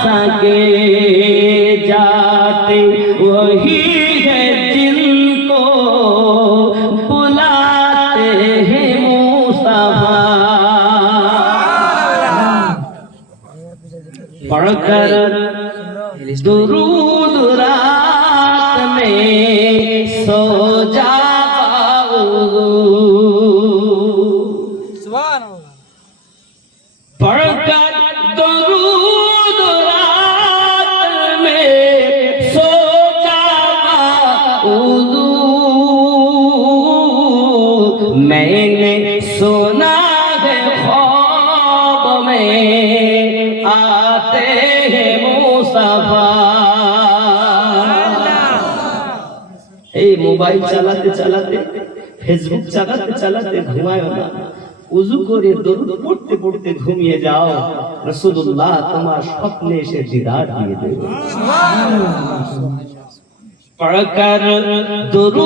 सके जाते। वही है जिनको बुलाते हैं मुस्तफ़ा। पढ़कर दुरूद रात में सो जा पढ़कर मैंने सुना है ख्वाब में आते हैं मुसाफा এই মোবাইল চালাতে চালাতে ফেসবুক চালাতে চালাতে ঘুমায় না উজু করে দরুদ পড়তে পড়তে ঘুমিয়ে যাও রাসূলুল্লাহ তোমার স্বপ্নে এসে দিদার দিয়ে দেবে পড়কর দরুদ